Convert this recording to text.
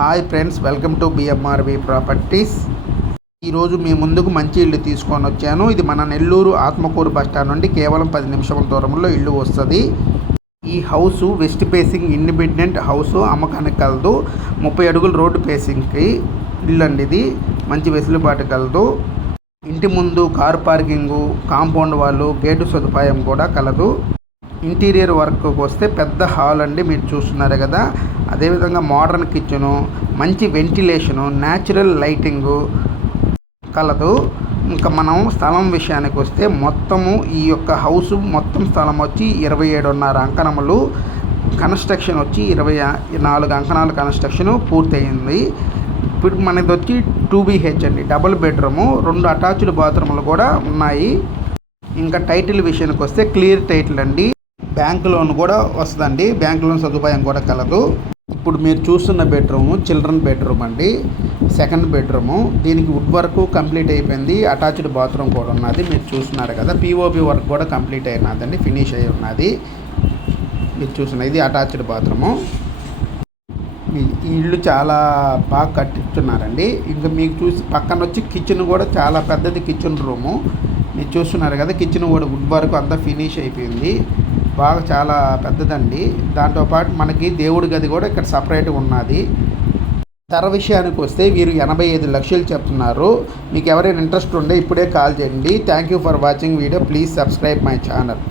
Hi friends, welcome to BMRV Properties. ఈరోజు మీ ముందుకు మంచి ఇల్లు తీసుకొని వచ్చాను. ఇది మన నెల్లూరు ఆత్మకూరు బస్టాండ్ నుండి కేవలం 10 నిమిషాల దూరంలో ఇల్లు వస్తుంది. ఈ house west facing independent house, అమ్మకానికి కలదు. 30 అడుగుల రోడ్డు ఫేసింగ్కి ఇల్లు అండి. ఇది మంచి వెసులుబాటు కలదు. ఇంటి ముందు కారు పార్కింగు, కాంపౌండ్ వాళ్ళు, గేటు సదుపాయం కూడా కలదు. ఇంటీరియర్ వర్క్కి వస్తే పెద్ద హాల్ అండి, మీరు చూస్తున్నారు కదా. అదేవిధంగా మోడర్న్ కిచెను, మంచి వెంటిలేషను, న్యాచురల్ లైటింగు కలదు. ఇంకా మనం స్థలం విషయానికి వస్తే మొత్తము ఈ యొక్క హౌస్ మొత్తం స్థలం వచ్చి 27.5 అంకణములు, కన్స్ట్రక్షన్ వచ్చి 24 అంకణాల కన్స్ట్రక్షన్ పూర్తయింది. ఇప్పుడు మనది వచ్చి 2BH అండి, డబుల్ బెడ్రూము, 2 అటాచ్డ్ బాత్రూములు కూడా ఉన్నాయి. ఇంకా టైటిల్ విషయానికి వస్తే క్లియర్ టైటిల్ అండి. బ్యాంక్ లోన్ కూడా వస్తుందండి, బ్యాంక్ లోన్ సదుపాయం కూడా కలదు. ఇప్పుడు మీరు చూస్తున్న బెడ్రూము చిల్డ్రన్ బెడ్రూమ్ అండి, సెకండ్ బెడ్రూము. దీనికి వుడ్ వర్క్ కంప్లీట్ అయిపోయింది, అటాచ్డ్ బాత్రూమ్ కూడా ఉన్నది. మీరు చూస్తున్నారు కదా, పిఓపి వర్క్ కూడా కంప్లీట్ అయినదండి, ఫినిష్ అయి ఉన్నది. మీరు చూస్తున్న ఇది అటాచ్డ్ బాత్రూము. ఈ ఇల్లు చాలా బాగా కట్టిస్తున్నారండి. ఇంకా మీకు చూసి పక్కన వచ్చి కిచెన్ కూడా చాలా పెద్దది కిచెన్ రూము. మీరు చూస్తున్నారు కదా, కిచెన్ కూడా వుడ్ వర్క్ అంతా ఫినిష్ అయిపోయింది, బాగా చాలా పెద్దదండి. దాంతోపాటు మనకి దేవుడి గది కూడా ఇక్కడ సపరేట్గా ఉన్నది. ధర విషయానికి వస్తే వీరు 85 లక్షలు చెప్తున్నారు. మీకు ఎవరైనా ఇంట్రెస్ట్ ఉంటే ఇప్పుడే కాల్ చేయండి. Thank you for watching video. Please subscribe my channel.